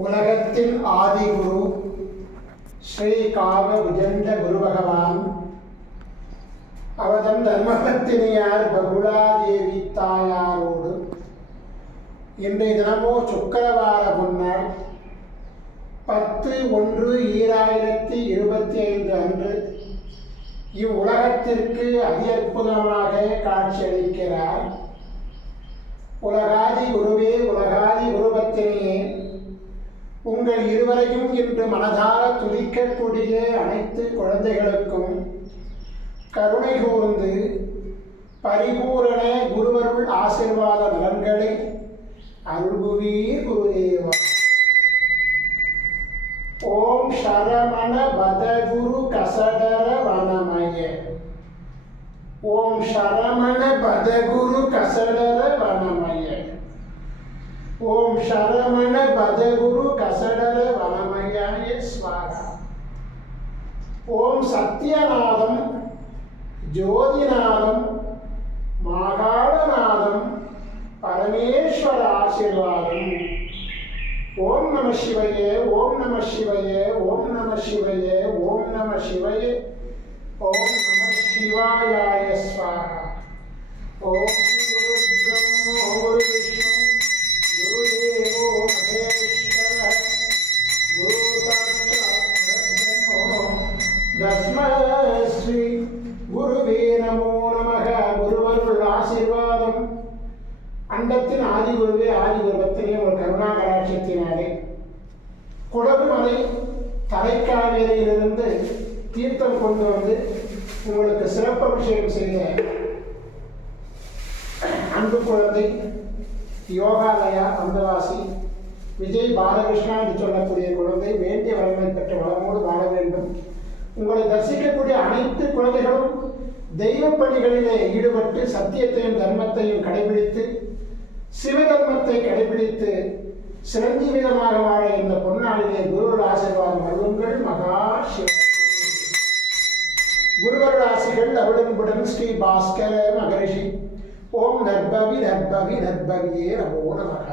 உலகத்தின் ஆதிகுரு ஸ்ரீ காம விஜண்ட குரு பகவான் அவதம் தர்மபத்தினியார் பகுலாதேவி தாயாரோடு இன்றைய தினமோ சுக்கிரவார முன்னாள் 10/1/2025 அன்று இவ்வுலகத்திற்கு அற்புதமாக காட்சியளிக்கிறார். உலகாதி குருவே, உலகாதி குருபத்தினியே, உங்கள் இருவரையும் இன்று மனதார துதிக்கக்கூடிய அனைத்து குழந்தைகளுக்கும் கருணை கூர்ந்து பரிபூரண குருவருள் ஆசீர்வாத நலன்களை அருள்புவீர் குருதேவா. ஓம் சரமண பதகுரு கசடர வனமய. ஓம் சரமண பதகுரு கசடர வனமய. ஓம் சரமண பதகுரு கசடர வனமயாய ஸ்வாகா. ஓம் சத்யநாதம் ஜோதிநாதம் மாகாளநாதம் பரமேஸ்வர ஆசீர்வாதம். ஓம் நம சிவயே, ஓம் நம சிவயே, ஓம் நம சிவயே, ஓம் நம சிவயே, ஓம் நம சிவாயாய ஸ்வாஹா. ஓம் குரு பிரம்மோ குரு விஷ்ணு குருதேவோ மகேஸ்வர குரு சாட்சாத் பரபிரம்மோ தஸ்மை ஸ்ரீ குருவே நமோ நமக. குருவருள் ஆசீர்வாதம். அண்டத்தின் ஆதிகுருவே, ஆதிகுருபத்தினே, ஒரு கருணாகராட்சத்தினாலே குடகுமலை தலைக்காவேரியிலிருந்து தீர்த்தம் கொண்டு வந்து உங்களுக்கு சிறப்பு அபிஷேகம் செய்த அன்பு குழந்தை யோகாலயா அந்தவாசி விஜய் பாலகிருஷ்ணா என்று சொல்லக்கூடிய குழந்தை வேண்டிய வளமை பெற்ற வளமோடு வாழ வேண்டும். உங்களை தரிசிக்கக்கூடிய அனைத்து குழந்தைகளும் தெய்வ பணிகளிலே ஈடுபட்டு சத்தியத்தையும் தர்மத்தையும் கடைபிடித்து சிவதர்மத்தை கடைபிடித்து சிரஞ்சீவிதமாக வாழ இந்த பொன்னாளிலே குருவருள் ஆசீர்வாதம் அருளுங்கள். மகா சிவ குருவருள் ஆசிகள் அருளும்புடன் ஸ்ரீ பாஸ்கர மகரிஷி. ஓம் நற்பவி நற்பவி நற்பவியே நமோ நமக.